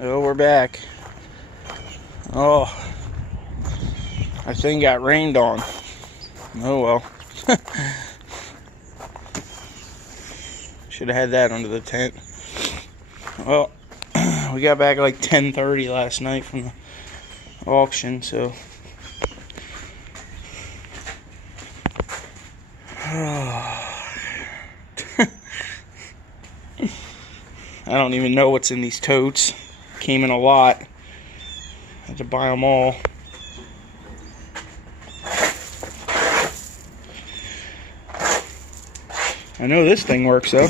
Oh, we're back. Oh, our thing got rained on. Oh well. Should have had that under the tent. Well, we got back at like 10:30 last night from the auction, so I don't even know what's in these totes. Came in a lot. Had to buy them all. I know this thing works though.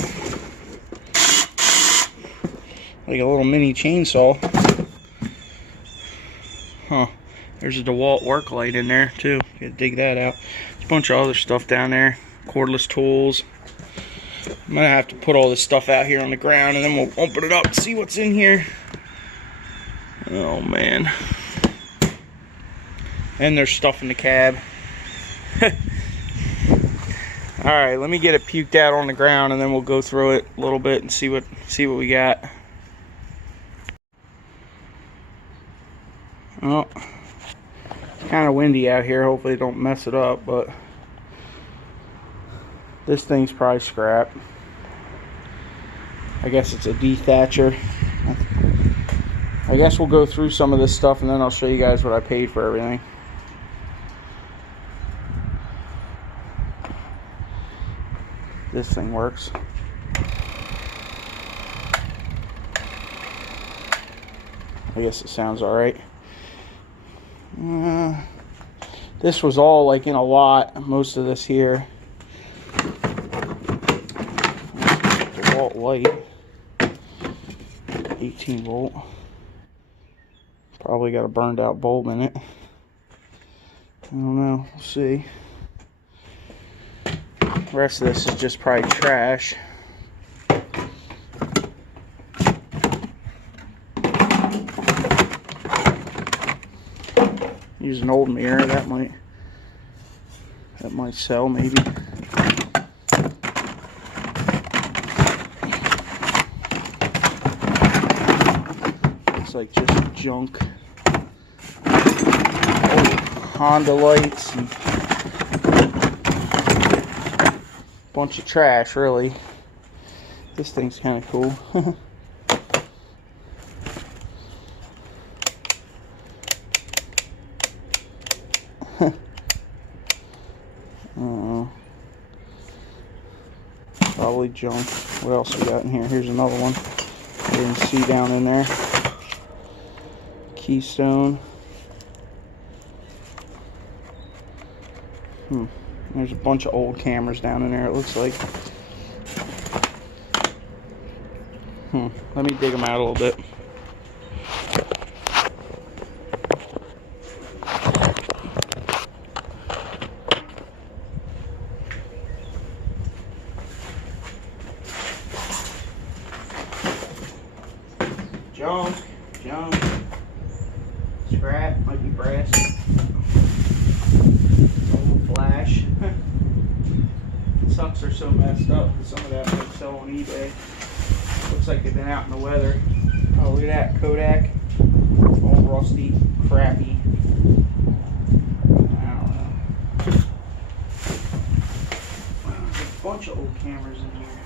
Like a little mini chainsaw. Huh. There's a DeWalt work light in there too. Gotta dig that out. There's a bunch of other stuff down there. Cordless tools. I'm gonna have to put all this stuff out here on the ground and then we'll open it up and see what's in here. Oh man. And there's stuff in the cab. Alright, let me get it puked out on the ground and then we'll go through it a little bit and see what we got. Oh, it's kind of windy out here. Hopefully don't mess it up, but this thing's probably scrap. I guess it's a dethatcher. I guess we'll go through some of this stuff and then I'll show you guys what I paid for everything. This thing works. I guess it sounds alright. This was all like in a lot, most of this here. DeWalt light, 18 volt. Probably got a burned out bulb in it. I don't know, we'll see. The rest of this is just probably trash. Use an old mirror, that might sell maybe. It's like just junk. Oh, Honda lights and bunch of trash, really. This thing's kind of cool. Probably junk. What else we got in here? Here's another one I didn't see down in there. Keystone. There's a bunch of old cameras down in there, it looks like. Let me dig them out a little bit. Junk, scrap, might be brass. Old flash. It sucks they're so messed up. Some of that might sell on eBay. Looks like they've been out in the weather. Oh, look at that Kodak. All rusty, crappy. I don't know. Wow, there's a bunch of old cameras in here.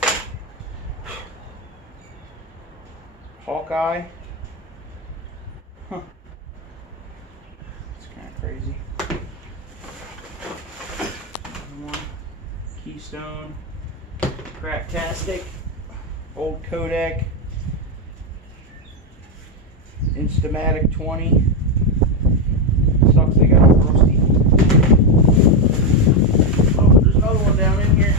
Hawkeye. Huh. It's kind of crazy. One. Keystone. Craptastic. Old Kodak. Instamatic 20. Sucks they got all rusty. Oh, there's another one down in here.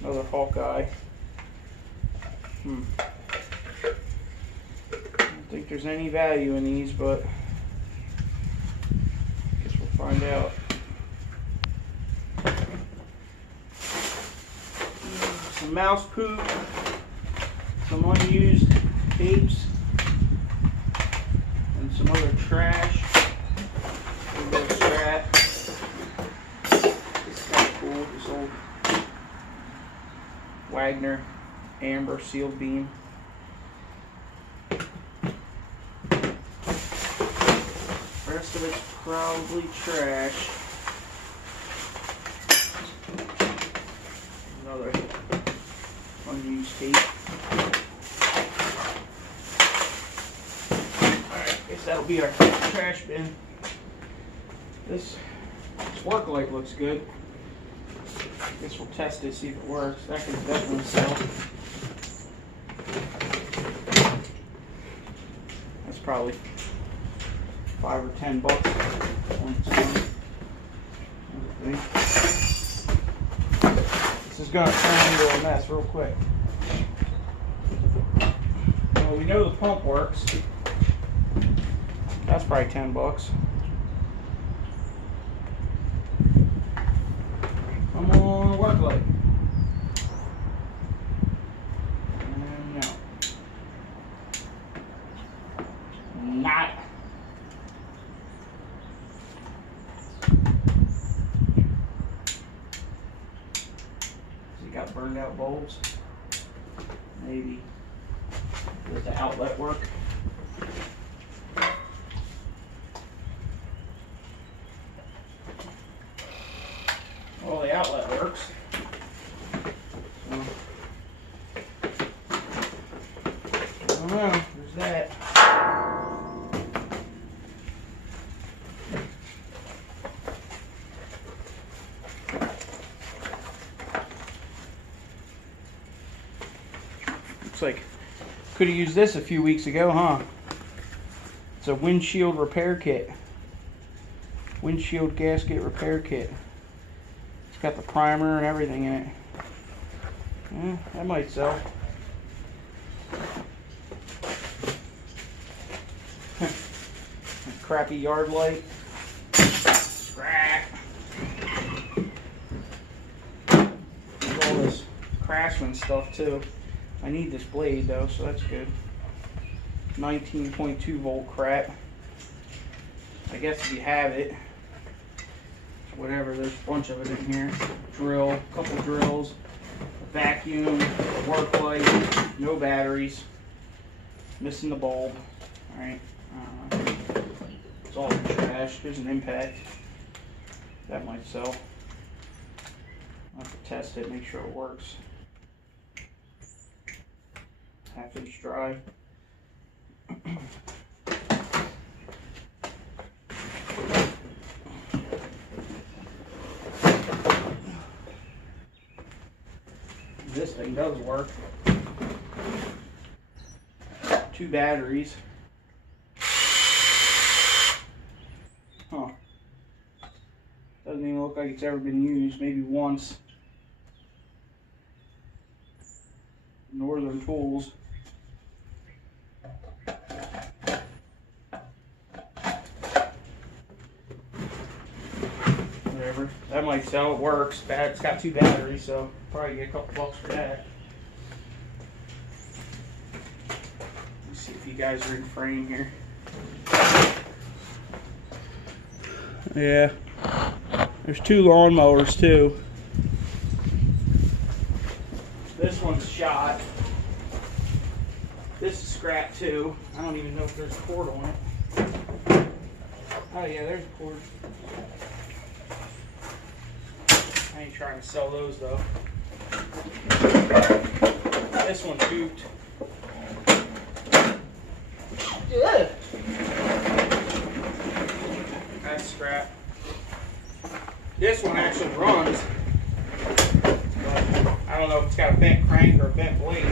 Another Hawkeye. I don't think there's any value in these, but I guess we'll find out. Some mouse poop, some unused tapes, and some other trash. A little bit of scrap. This is kind of cool. This old Wagner amber sealed beam. Rest of it's probably trash. Another unused tape. Alright, guess that'll be our trash bin. This work light looks good. Guess we'll test it, see if it works. That can definitely sell. That's probably $5 or $10. This is going to turn into a mess real quick. Well, we know the pump works. That's probably $10. Come on, work light. And no. Not. Got burned out bulbs. Maybe. Does the outlet work? Well, the outlet works. So, I don't know. There's that. Like, could have used this a few weeks ago, huh? It's a windshield repair kit. Windshield gasket repair kit. It's got the primer and everything in it. Yeah, that might sell. Crappy yard light. Scrap. There's all this Craftsman stuff too. I need this blade though, so that's good. 19.2 volt crap. I guess if you have it, whatever, there's a bunch of it in here. Drill, a couple drills, a vacuum, a work light, no batteries, missing the bulb. Alright, it's all in trash. Here's an impact. That might sell. I'll have to test it, make sure it works. Half-inch drive. This thing does work. 2 batteries. Huh. Doesn't even look like it's ever been used. Maybe once. Northern Tools. Whatever. That might sell. It works. It's got 2 batteries, so probably get a couple bucks for that. Let's see if you guys are in frame here. Yeah. There's 2 lawnmowers too. This one's shot. This is scrap too. I don't even know if there's a cord on it. Oh yeah, there's a cord. I ain't trying to sell those though. This one's gooped. Yeah. That's scrap. This one actually runs. But I don't know if it's got a bent crank or a bent blade.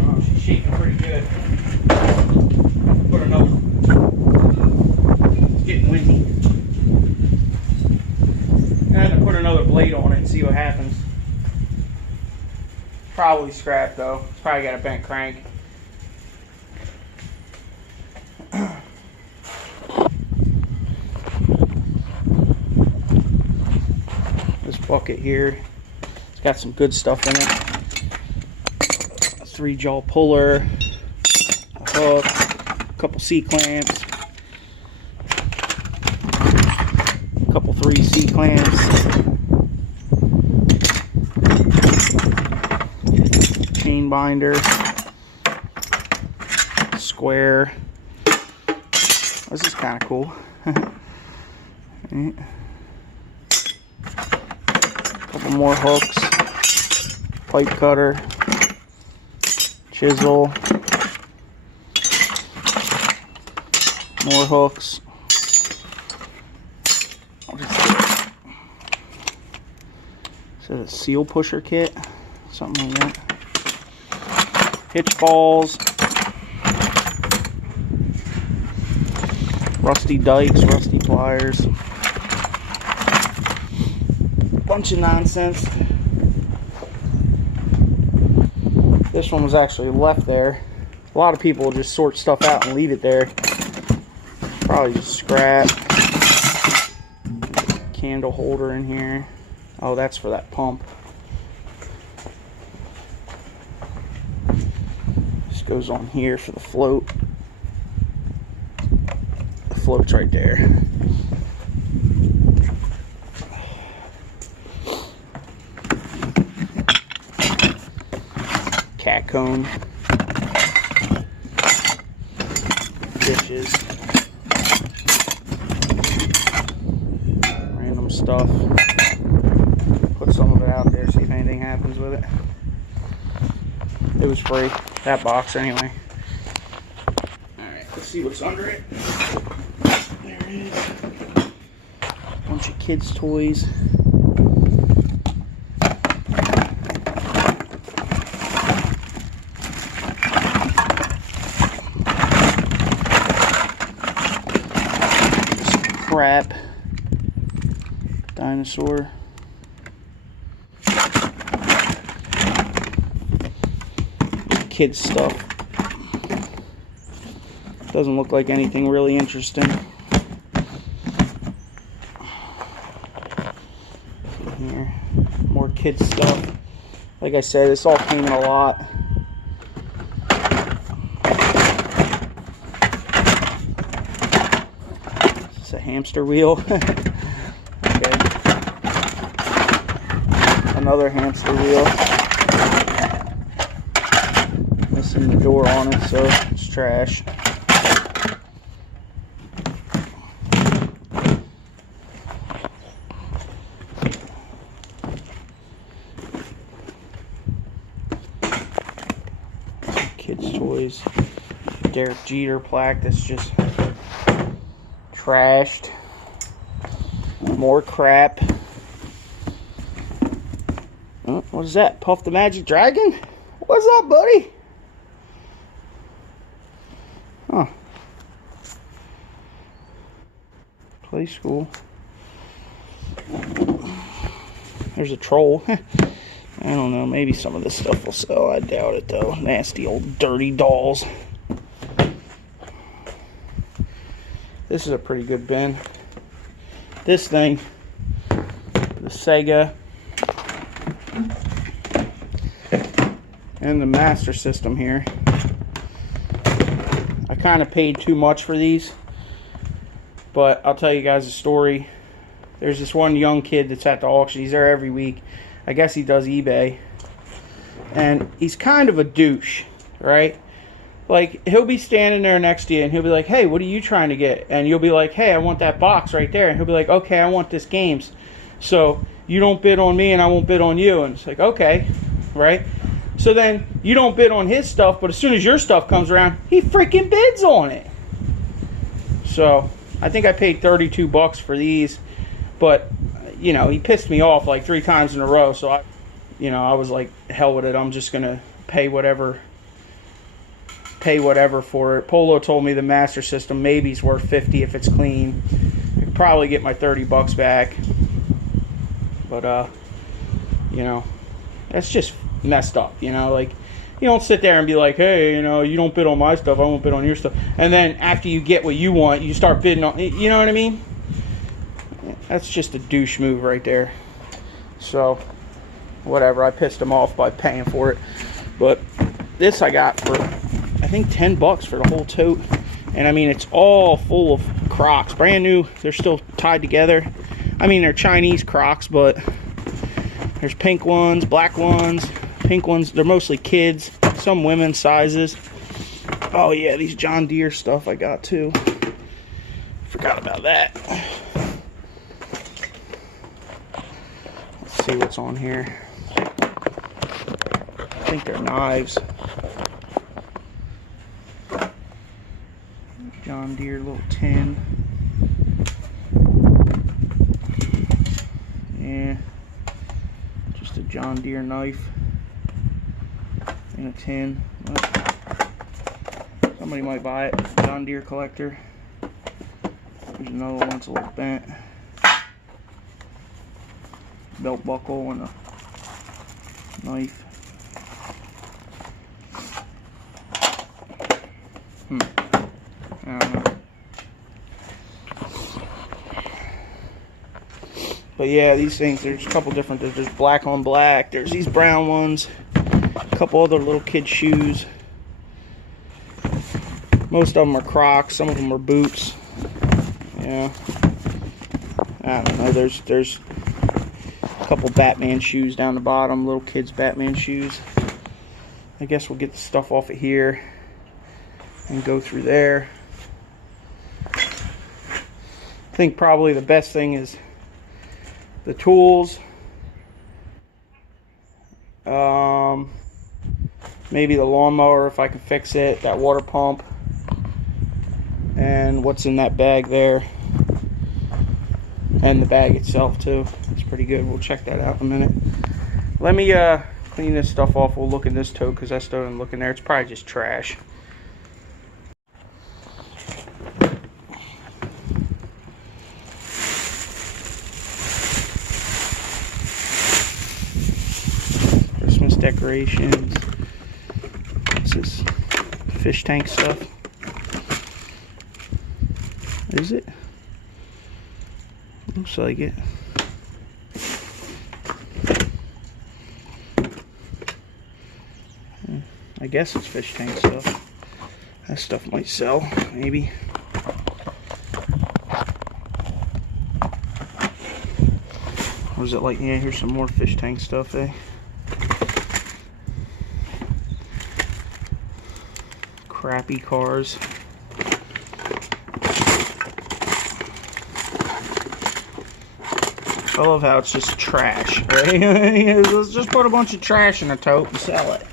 Oh, she's shaking pretty good. Put another. It's getting windy. I had to put another blade on it and see what happens. Probably scrap though. It's probably got a bent crank. This bucket here, it's got some good stuff in it. A 3-jaw puller, a hook, couple C-clamps, a couple 3 C-clamps, chain binder, square. This is kind of cool. Couple more hooks, pipe cutter, chisel, more hooks. Is it a seal pusher kit? Something like that. Hitch balls, rusty dikes, rusty pliers, bunch of nonsense. This one was actually left there. A lot of people will just sort stuff out and leave it there. Probably just scrap. Candle holder in here. Oh, that's for that pump. This goes on here for the float. The float's right there. Cat cone. Dishes. Random stuff. Put some of it out there, see if anything happens with it. It was free. That box anyway. Alright, let's see what's under it. There it is. Bunch of kids' toys. Crap. Dinosaur. Kids stuff. Doesn't look like anything really interesting. Here, more kids stuff. Like I said, this all came in a lot. Is this a hamster wheel? Okay. Another hamster wheel. Missing the door on it, so it's trash. Kids' toys. Derek Jeter plaque that's just trashed. More crap. Oh, what is that? Puff the Magic Dragon? What's up, buddy? Huh. Play school. There's a troll. I don't know. Maybe some of this stuff will sell. I doubt it, though. Nasty old dirty dolls. This is a pretty good bin. This thing, the Sega and the Master System here. I kind of paid too much for these, but I'll tell you guys a story. There's this one young kid that's at the auction. He's there every week. I guess he does eBay. And he's kind of a douche, right? Like, he'll be standing there next to you and he'll be like, hey, what are you trying to get? And you'll be like, hey, I want that box right there. And he'll be like, okay, I want this games. So you don't bid on me and I won't bid on you. And it's like, okay, right? So then you don't bid on his stuff, but as soon as your stuff comes around, he freaking bids on it. So I think I paid 32 bucks for these, but you know, he pissed me off like 3 times in a row. So I was like, hell with it. I'm just going to pay whatever for it. Polo told me the Master System maybe is worth 50 if it's clean. I could probably get my 30 bucks back. But you know, that's just messed up, you know, like you don't sit there and be like, hey, you know, you don't bid on my stuff, I won't bid on your stuff. And then after you get what you want, you start bidding on, you know what I mean? That's just a douche move right there. So whatever, I pissed him off by paying for it. But this I got for I think 10 bucks for the whole tote. And I mean, it's all full of Crocs, brand new. They're still tied together. I mean, they're Chinese Crocs, but there's pink ones, black ones, pink ones. They're mostly kids, some women's sizes. Oh yeah, these John Deere stuff I got too. Forgot about that. Let's see what's on here. I think they're knives. John Deere little tin. Yeah, just a John Deere knife in a tin. Somebody might buy it. John Deere collector. There's another one that's a little bent. Belt buckle and a knife. I don't know. But yeah, these things, there's a couple different, there's black on black, there's these brown ones, a couple other little kid shoes. Most of them are Crocs, some of them are boots. Yeah, I don't know, there's a couple Batman shoes down the bottom, little kids Batman shoes. I guess we'll get the stuff off of here and go through there. I think probably the best thing is the tools, maybe the lawnmower if I can fix it, that water pump, and what's in that bag there, and the bag itself too. It's pretty good. We'll check that out in a minute. Let me clean this stuff off. We'll look in this tote because I still didn't look in there. It's probably just trash. Decorations. This is fish tank stuff. Is it? Looks like it. I guess it's fish tank stuff. That stuff might sell, maybe. Or is it like, yeah, here's some more fish tank stuff, eh? Crappy cars. I love how it's just trash, right? Let's just put a bunch of trash in a tote and sell it.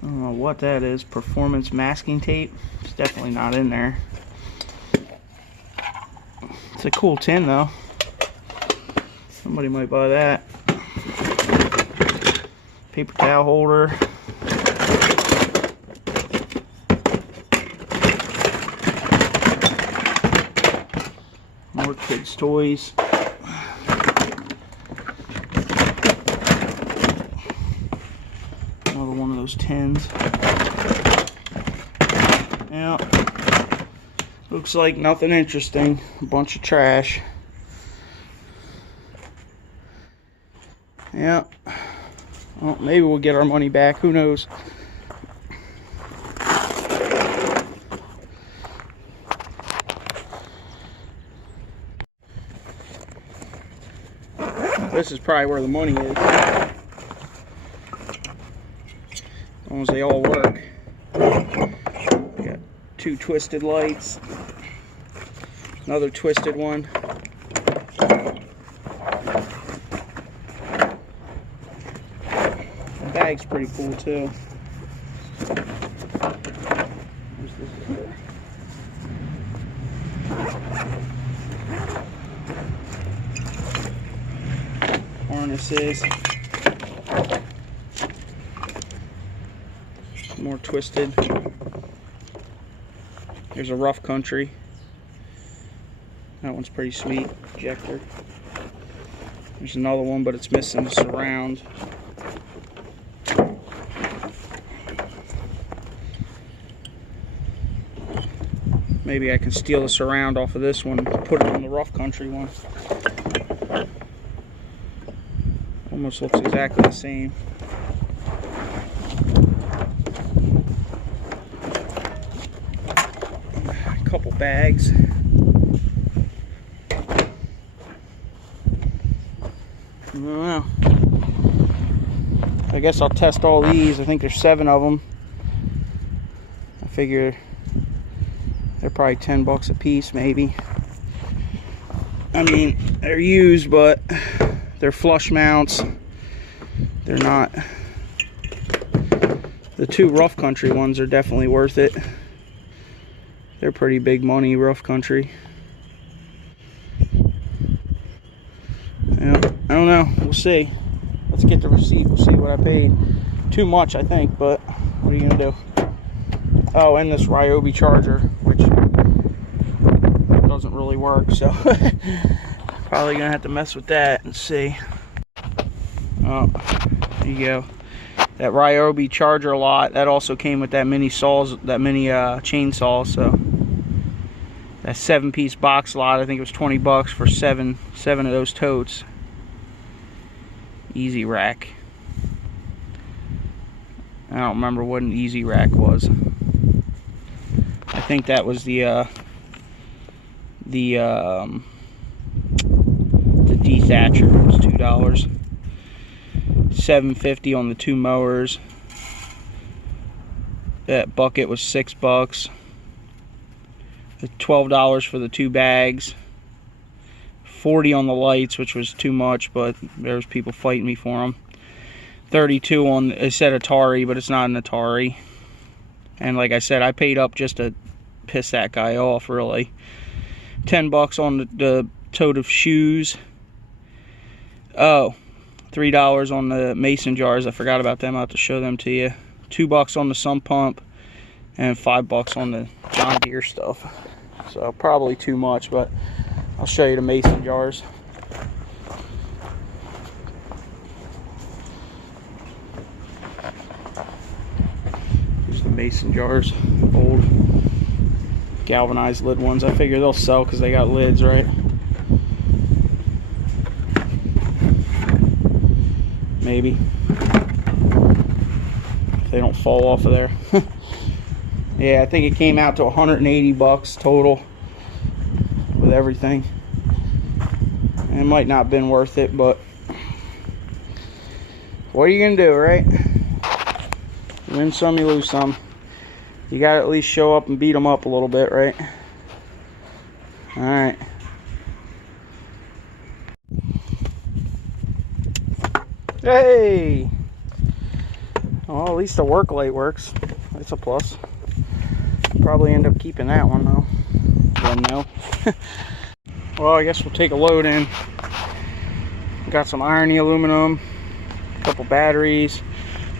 I don't know what that is. Performance masking tape. It's definitely not in there. It's a cool tin though. Somebody might buy that. Paper towel holder. More kids' toys. Another one of those tins. Yeah. Looks like nothing interesting. A bunch of trash. Yeah. Well, maybe we'll get our money back. Who knows? This is probably where the money is. As long as they all work. Got two twisted lights. Another twisted one. The bag's pretty cool too. Harnesses. More twisted. There's a rough country. That one's pretty sweet. Ejector. There's another one, but it's missing the surround. Maybe I can steal the surround off of this one and put it on the rough country one. Almost looks exactly the same. A couple bags. I don't know. I guess I'll test all these. I think there's 7 of them. I figure they're probably $10 a piece, maybe. I mean, they're used, but they're flush mounts. They're not. The 2 rough country ones are definitely worth it. They're pretty big money, rough country. Yeah, I don't know. We'll see. Let's get the receipt. We'll see what I paid. Too much, I think, but what are you gonna do? Oh, and this Ryobi charger, which doesn't really work, so probably gonna have to mess with that and see. Oh, there you go. That Ryobi charger lot, that also came with that mini saws, that mini chainsaw. So that 7-piece box lot, I think it was $20 for seven of those totes. Easy Rack. I don't remember what an Easy Rack was. I think that was the dethatcher. It was $2. $7.50 on the 2 mowers. That bucket was $6. $12 for the 2 bags. $40 on the lights, which was too much, but there was people fighting me for them. $32 on, it said Atari, but it's not an Atari. And like I said, I paid up just to piss that guy off, really. $10 on the tote of shoes. Oh, $3 on the mason jars. I forgot about them. I'll have to show them to you. $2 on the sump pump, and $5 on the John Deere stuff. So probably too much, but I'll show you the mason jars. Here's the mason jars, old galvanized lid ones. I figure they'll sell because they got lids, right? Maybe. If they don't fall off of there. Yeah, I think it came out to $180 total with everything. And it might not have been worth it, but what are you gonna do, right? You win some, you lose some. You gotta at least show up and beat them up a little bit, right? Alright. Hey! Well, at least the work light works. That's a plus. Probably end up keeping that one though. Then no. Well, I guess we'll take a load in. Got some irony aluminum, a couple batteries,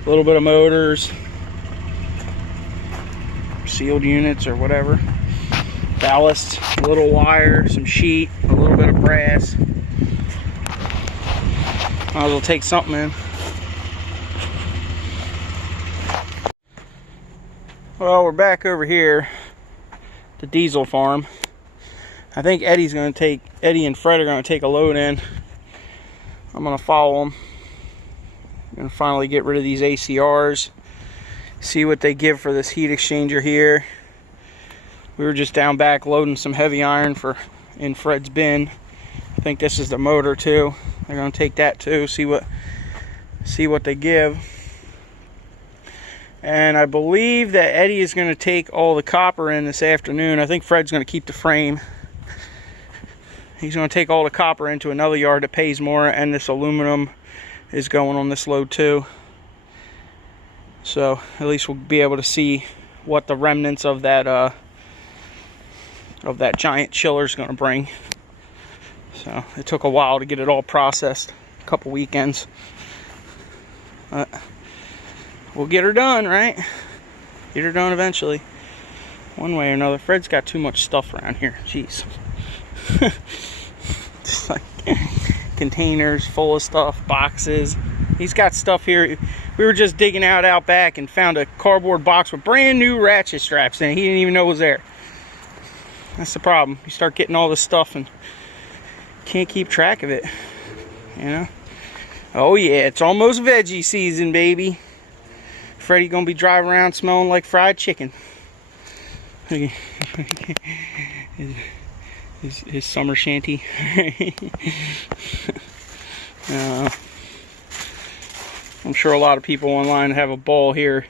a little bit of motors, sealed units or whatever, ballast, a little wire, some sheet, a little bit of brass. Might as well take something in. Well, we're back over here, the diesel farm. I think Eddie and Fred are going to take a load in. I'm going to follow them. I'm going to finally get rid of these ACRs. See what they give for this heat exchanger here. We were just down back loading some heavy iron in Fred's bin. I think this is the motor too. They're going to take that too, see what they give. And I believe that Eddie is going to take all the copper in this afternoon. I think Fred's going to keep the frame. He's going to take all the copper into another yard that pays more, and this aluminum is going on this load too. So at least we'll be able to see what the remnants of that giant chiller is going to bring. So it took a while to get it all processed, a couple weekends. But we'll get her done, right? Get her done eventually, one way or another. Fred's got too much stuff around here. Jeez. Just like containers full of stuff, boxes. He's got stuff here. We were just digging out back and found a cardboard box with brand new ratchet straps in it. He didn't even know it was there. That's the problem. You start getting all this stuff and can't keep track of it, you know. Oh yeah, it's almost veggie season, baby. Freddy gonna be driving around smelling like fried chicken. his summer shanty. I'm sure a lot of people online have a ball here.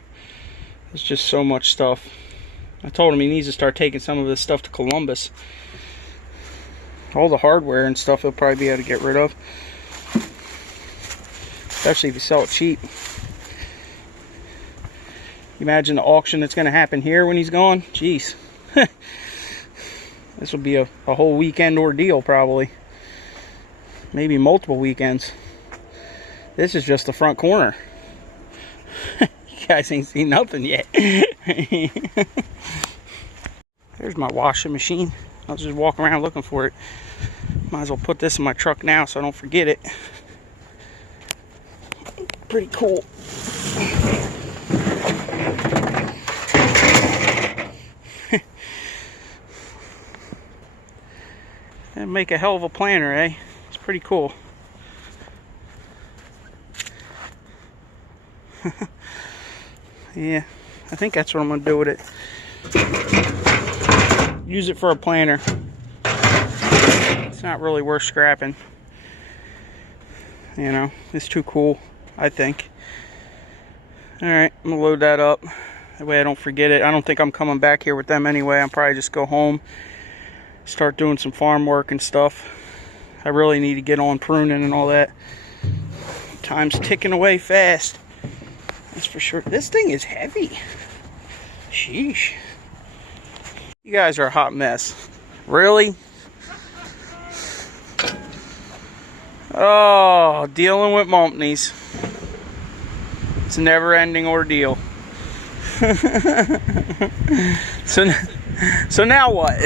There's just so much stuff. I told him he needs to start taking some of this stuff to Columbus. All the hardware and stuff he'll probably be able to get rid of. Especially if you sell it cheap. Imagine the auction that's going to happen here when he's gone. Jeez. This will be a whole weekend ordeal probably. Maybe multiple weekends. This is just the front corner. You guys ain't seen nothing yet. There's my washing machine. I was just walking around looking for it. Might as well put this in my truck now so I don't forget it. Pretty cool. And make a hell of a planner, eh? It's pretty cool. Yeah, I think that's what I'm gonna do with it. Use it for a planner. It's not really worth scrapping. You know, it's too cool, I think. Alright, I'm gonna load that up. That way I don't forget it. I don't think I'm coming back here with them anyway. I'll probably just go home, start doing some farm work and stuff. I really need to get on pruning and all that. Time's ticking away fast. That's for sure. This thing is heavy. Sheesh. You guys are a hot mess. Really? Oh, dealing with Mumpneys. It's a never-ending ordeal. So now what?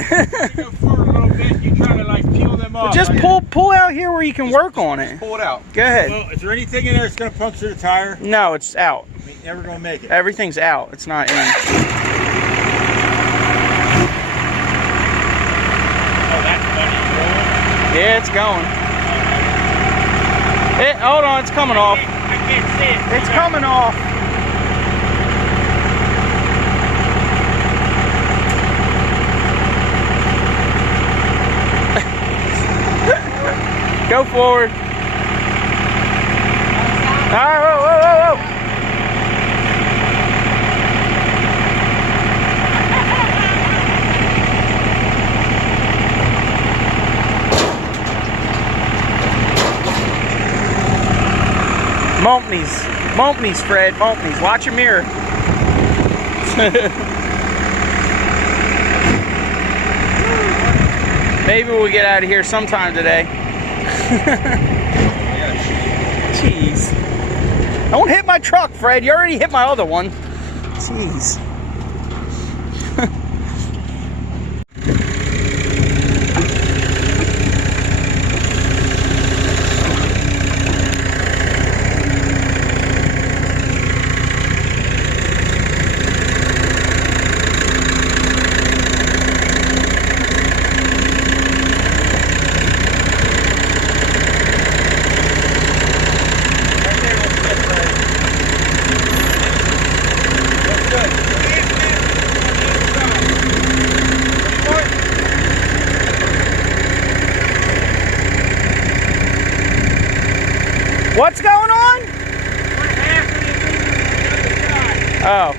Go forward a little bit. You try to like peel them off. Just pull out here where you can work on it. Pull it out. Go ahead. Well, is there anything in there that's going to puncture the tire? No, it's out. We ain't never going to make it. Everything's out. It's not in. Oh, that's funny. Yeah, it's going. Hold on, it's coming off. I can't see it. It's coming off. Go forward. All right, whoa, whoa, whoa, whoa. Mumpneys, Fred, Mumpneys. Watch your mirror. Maybe we'll get out of here sometime today. Jeez. Don't hit my truck, Fred. You already hit my other one. Jeez. What's going on? Oh.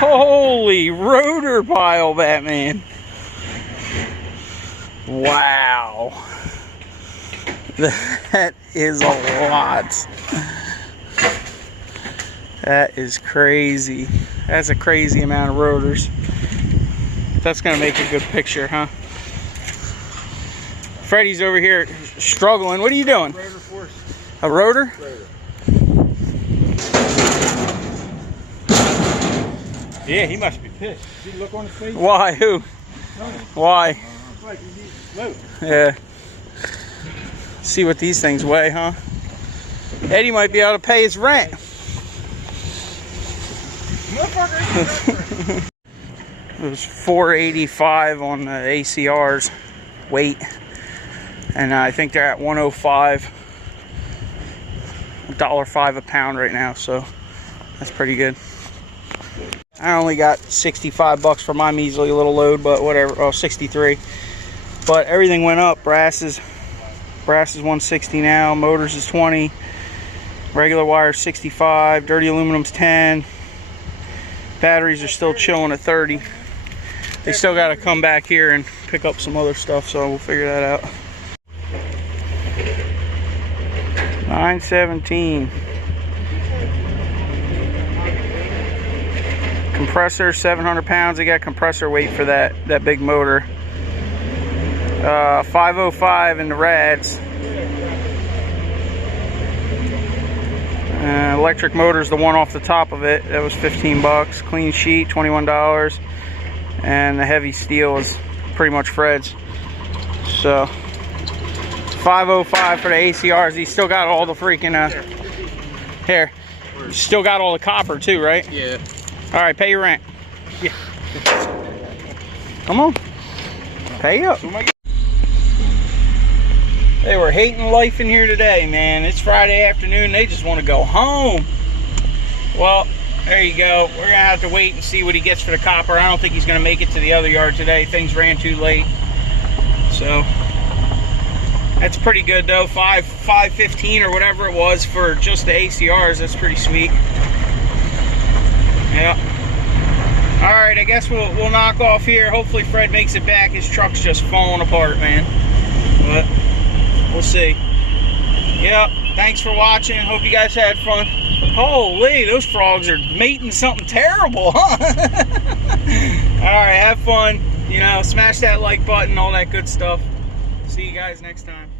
Holy rotor pile, Batman. Wow. That is a lot. That is crazy. That's a crazy amount of rotors. That's gonna make a good picture, huh? Freddie's over here struggling. What are you doing? Rotor force. A rotor? Rotor. Yeah, he must be pissed. Did you look on his face? Why? Who? Why? It's like he needs load. Yeah. See what these things weigh, huh? Eddie might be able to pay his rent. It was $485 on the ACR's weight, and I think they're at $105, $1.05 a pound right now, so that's pretty good. I only got 65 bucks for my measly little load, but whatever. Oh, 63. But everything went up. Brass is 160 now. Motors is 20. Regular wire 65. Dirty aluminum's 10. Batteries are still chilling at 30. They still got to come back here and pick up some other stuff, so we'll figure that out. 917. Compressor, 700 pounds. They got compressor weight for that big motor. 505 in the rads. Electric motor's the one off the top of it. That was 15 bucks. Clean sheet, $21. And the heavy steel is pretty much Fred's. So 505 for the ACRs. He still got all the freaking here. Still got all the copper too, right? Yeah. All right, pay your rent. Yeah. Come on. Pay up. They were hating life in here today, man. It's Friday afternoon. They just want to go home. Well, there you go. We're going to have to wait and see what he gets for the copper. I don't think he's going to make it to the other yard today. Things ran too late. So, that's pretty good, though. $5.15 or whatever it was for just the ACRs. That's pretty sweet. Yeah. All right, I guess we'll knock off here. Hopefully Fred makes it back. His truck's just falling apart, man. But we'll see. Yep. Thanks for watching. Hope you guys had fun. Holy, those frogs are mating something terrible, huh? All right, have fun. You know, smash that like button, all that good stuff. See you guys next time.